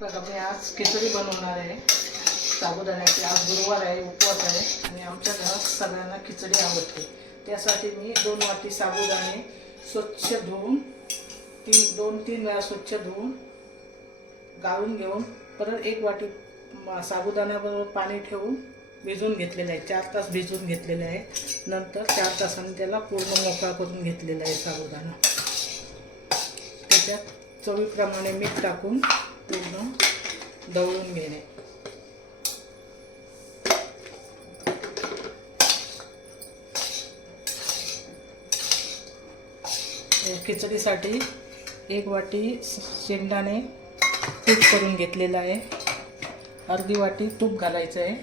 बघा मी आज खिचडी बनवणार आहे साबुदाण्याची. आज गुरुवार आहे, उपवास आहे आणि आमच्या घरात सगळ्यांना खिचडी आवडते. त्यासाठी मी 2 वाटी साबुदाणे स्वच्छ धुवून 2-3 वेळा स्वच्छ धुवून गाळून घेऊन परत 1 वाटी साबुदाण्याबरोबर पाणी ठेवून भिजवून घेतलेलं आहे. 4 तास भिजवून घेतलेलं आहे. नंतर 4 तासांनी त्याला पूर्ण मोकळा करून घेतलेला आहे साबुदाणा. त्याच्यात चवीप्रमाणे मीठ टाकून पूर्ण दळून घेणे. खिचडीसाठी 1 वाटी शेंगदाणे कूट करून घेतलेला आहे. अर्धी वाटी तूप घालायचं आहे.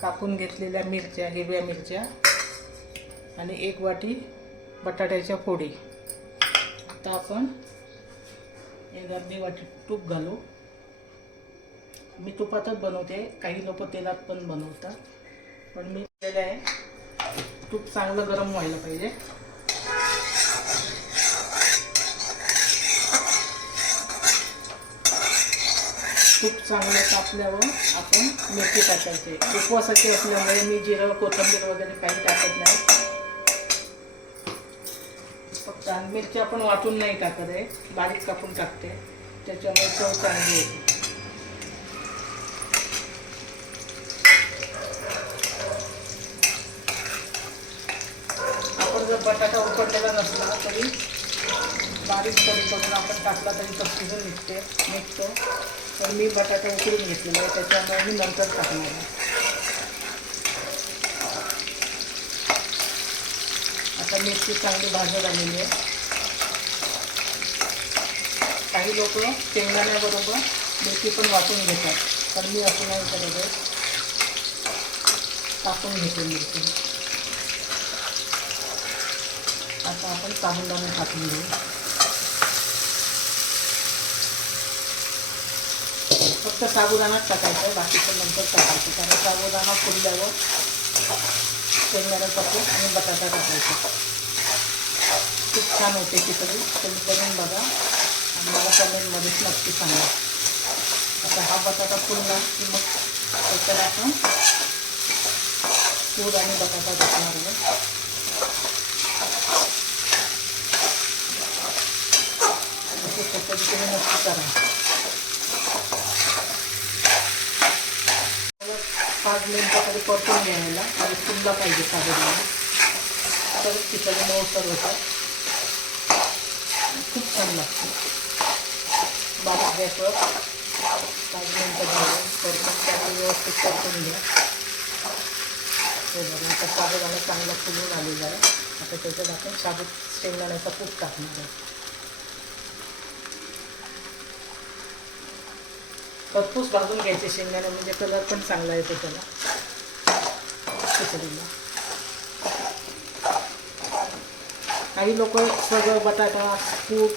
कापून घेतलेल्या मिरच्या, हिरव्या मिरच्या आणि 1 वाटी बटाट्याच्या फोडी. आता आपण 1-अर्धी वाटी तूप घालू. मी तुपातच बनवते, काही लोक तेलात पण बनवतात, पण मी केलेलं आहे. तूप चांगलं गरम व्हायला पाहिजे. तूप चांगलं तापल्यावर आपण मिरची टाकायची. उपवासाची असल्यामुळे मी जिरं, कोथिंबीर वगैरे काही टाकत नाही. फक्त मिरची आपण वाटून नाही टाकत आहे, बारीक कापून टाकते, त्याच्यामुळे चव चांगली येते. आपण जर बटाटा उकडलेला नसला तरी बारीक करून आपण टाकला तरी तो शिजून निघतो. तर मी बटाटा उकडून घेतलेला आहे, त्याच्यामुळे मी नंतर टाकणार आहे. आता मिरची चांगली भाजून आलेली आहे. काही लोक शेंगदाण्याबरोबर मिरची पण वाटून घेतात, पण मी असं नाही करत आहे. टाकून घेते मिरची. आता आपण साबुदाणा टाकून घेऊ. फक्त साबुदाणाच टाकायचं आहे, बाकीचं नंतर टाकायचं, कारण साबुदाणा फुलल्यावर शेंगदाण्याचा कूट आणि बटाटा टाकायचा. खूप छान होते खिचडी. तुम्ही करून बघा आणि मला कमेंटमध्येच नक्की सांगा. आता हा बटाटा फुलला की मग त्याच्यात आपण कूट आणि बटाटा टाकणार आहे. अशी खिचडी तुम्ही नक्की करा. 5 मिनिटं तरी परतून घ्यायला आणि फुलला पाहिजे साबुदाणा, तर खिचडी मऊसर होतं. खूप छान लागते. बारीक गॅसवर 5 मिनिटं घालून परतून त्याला व्यवस्थित परतून घ्या. हे बघा आता साबुदाणा चांगला फुलून आलेला आहे. आता त्याच्यात आपण शेंगदाण्याचा कूट टाकणार आहे. खरपूस भाजून घ्यायचे शेंगदाणे, म्हणजे कलर पण चांगला येतो त्याला खिचडीला. काही लोक सगळं बटाटा, कूट,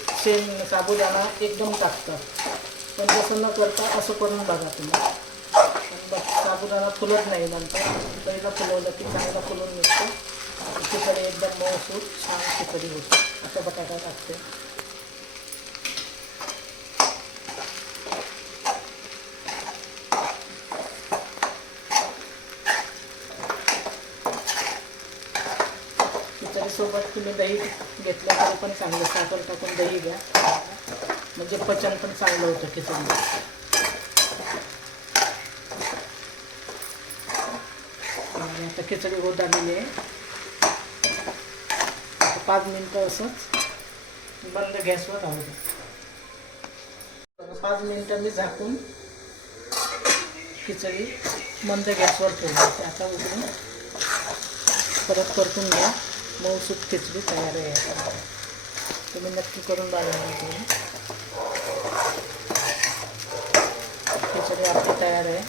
साबुदाणा एकदम टाकतात, पण तसं न करता असं करून बघा तुम्ही. साबुदाणा फुलत नाही, नंतर पहिला फुलवलं की चांगला फुलून निघतो. खिचडी एकदम मऊसूत छान खिचडी होते. आता बटाटा टाकते. खिचडीसोबत तुम्ही दही घेतलं तरी पण चांगलं. साखर टाकून दही घ्या, म्हणजे पचन पण चांगलं होतं खिचडी. आता खिचडी होत आलेली आहे. 5 मिनिटं असंच बंद गॅसवर राहू द्या. 5 मिनिटं मी झाकून खिचडी मंद गॅसवर ठेवली. आता उघडून परत परतून घ्या. मऊसूत खिचडी तयार आहे. तुम्ही नक्की करून बघा. खिचडी आपली तयार आहे.